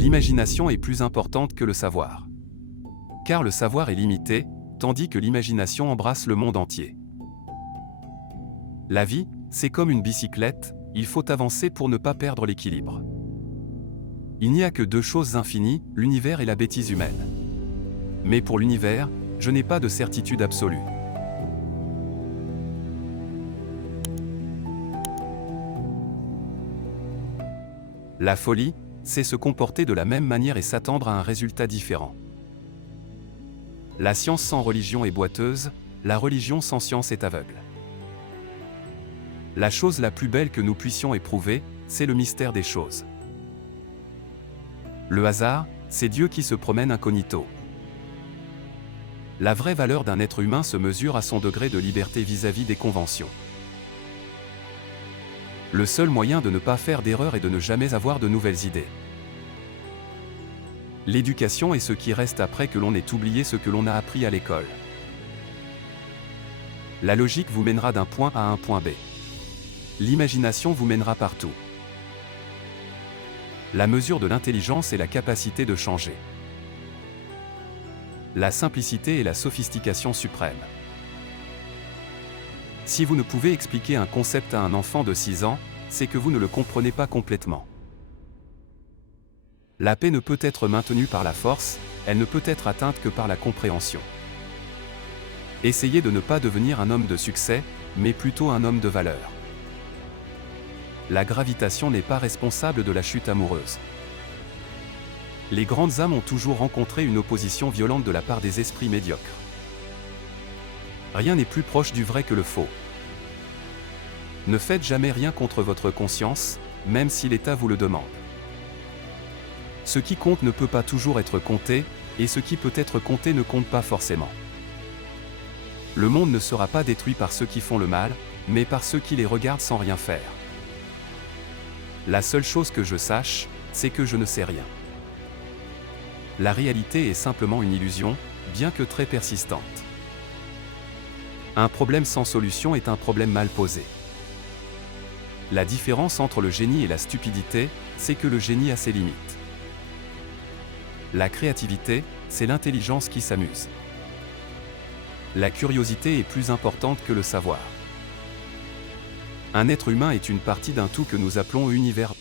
L'imagination est plus importante que le savoir. Car le savoir est limité, tandis que l'imagination embrasse le monde entier. La vie, c'est comme une bicyclette, il faut avancer pour ne pas perdre l'équilibre. Il n'y a que deux choses infinies, l'univers et la bêtise humaine. Mais pour l'univers, je n'ai pas de certitude absolue. La folie, c'est se comporter de la même manière et s'attendre à un résultat différent. La science sans religion est boiteuse, la religion sans science est aveugle. La chose la plus belle que nous puissions éprouver, c'est le mystère des choses. Le hasard, c'est Dieu qui se promène incognito. La vraie valeur d'un être humain se mesure à son degré de liberté vis-à-vis des conventions. Le seul moyen de ne pas faire d'erreur est de ne jamais avoir de nouvelles idées. L'éducation est ce qui reste après que l'on ait oublié ce que l'on a appris à l'école. La logique vous mènera d'un point A à un point B. L'imagination vous mènera partout. La mesure de l'intelligence est la capacité de changer. La simplicité est la sophistication suprême. Si vous ne pouvez expliquer un concept à un enfant de 6 ans, c'est que vous ne le comprenez pas complètement. La paix ne peut être maintenue par la force, elle ne peut être atteinte que par la compréhension. Essayez de ne pas devenir un homme de succès, mais plutôt un homme de valeur. La gravitation n'est pas responsable de la chute amoureuse. Les grandes âmes ont toujours rencontré une opposition violente de la part des esprits médiocres. Rien n'est plus proche du vrai que le faux. Ne faites jamais rien contre votre conscience, même si l'État vous le demande. Ce qui compte ne peut pas toujours être compté, et ce qui peut être compté ne compte pas forcément. Le monde ne sera pas détruit par ceux qui font le mal, mais par ceux qui les regardent sans rien faire. La seule chose que je sache, c'est que je ne sais rien. La réalité est simplement une illusion, bien que très persistante. Un problème sans solution est un problème mal posé. La différence entre le génie et la stupidité, c'est que le génie a ses limites. La créativité, c'est l'intelligence qui s'amuse. La curiosité est plus importante que le savoir. Un être humain est une partie d'un tout que nous appelons univers.